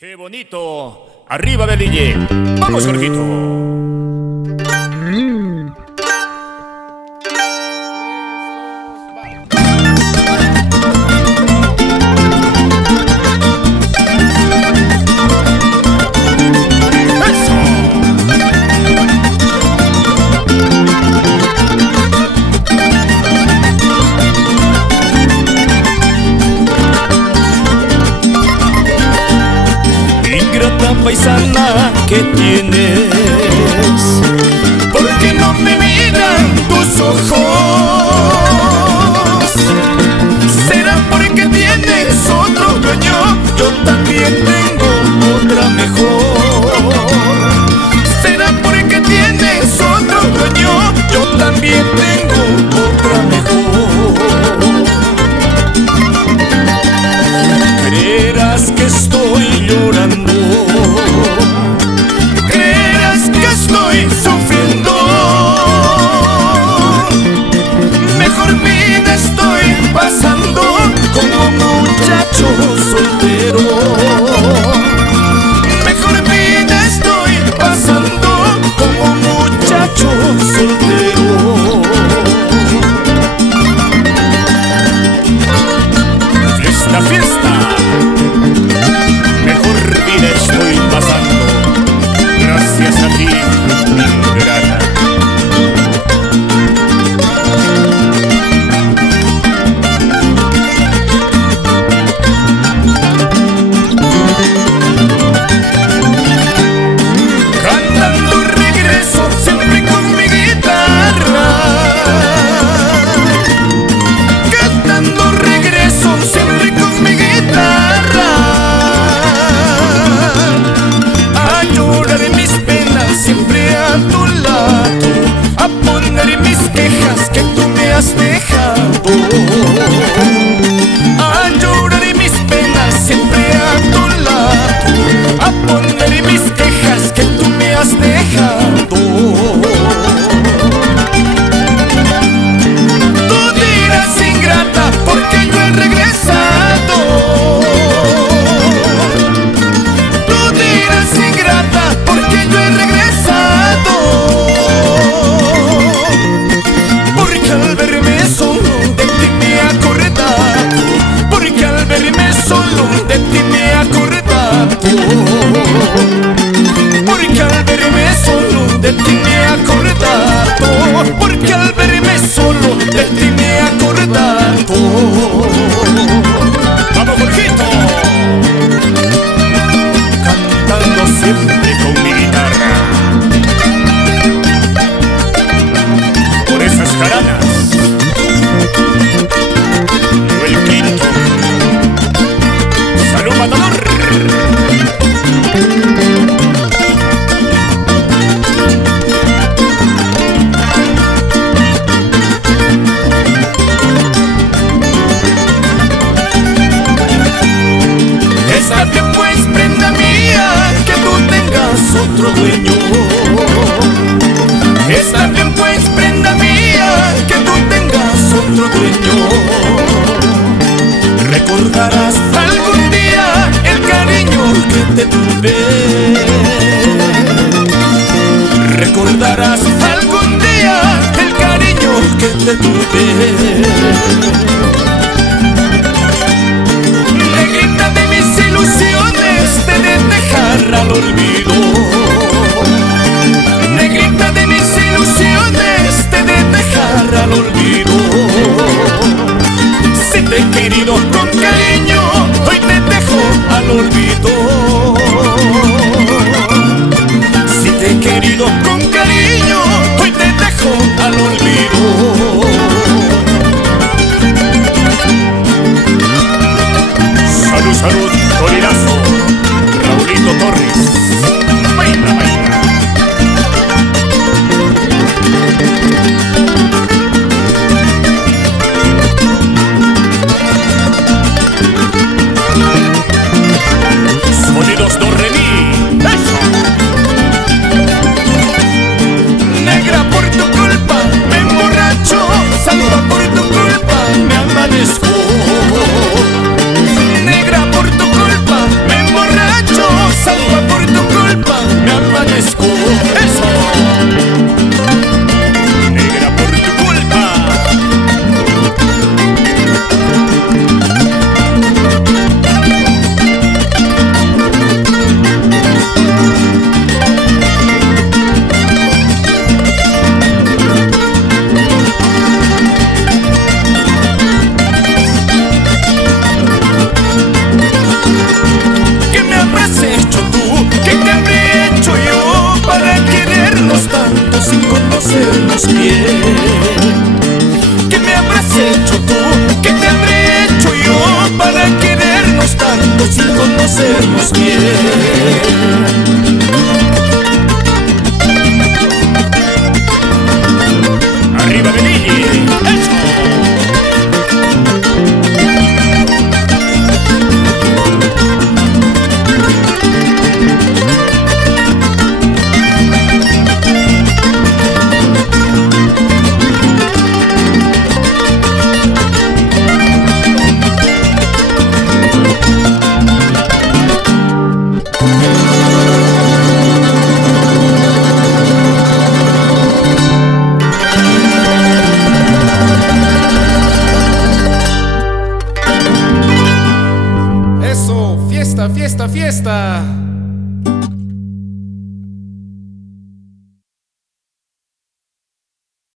¡Qué bonito! ¡Arriba del DJ! ¡Vamos, Jorgito! Paisana que tienes, porque no me miran tus ojos. ¿Será porque tienes otro dueño? Yo también tengo otra mejor. ¿Será porque tienes otro dueño? Yo también tengo otra mejor. Creerás que estoy llorando, estoy sufriendo, mejor vida estoy pasando como muchacho soltero. Mejor vida estoy pasando como muchacho soltero. Fiesta, fiesta, mejor vida estoy pasando gracias a ti. A llorar mis penas siempre a tu lado, a poner mis quejas que tú me has dejado. Tú dirás ingrata porque yo he regresado. Tú dirás ingrata porque yo he regresado. Porque al verme solo de ti me he acordado, porque al verme solo de ti me he acordado, porque al verme solo de ti me he acordado, porque al verme solo de ti me he acordado. ¡Vamos, Jorgito! Cantando siempre con mi guitarra por esas jaranas. El quinto. ¡Salud, matador! Está bien pues, prenda mía, que tú tengas otro dueño. Está bien pues, prenda mía, que tú tengas otro dueño. Recordarás algún día el cariño que te tuve. Recordarás algún día el cariño que te tuve. Negrita de mis ilusiones te de dejar al olvido. Negrita de mis ilusiones te de dejar al olvido. Si te he querido con cariño, hoy te dejo al olvido. Si te he querido con cariño, hoy te dejo al olvido. Salud, salud, Colirazo, Raulito Torres. fiesta, fiesta, fiesta.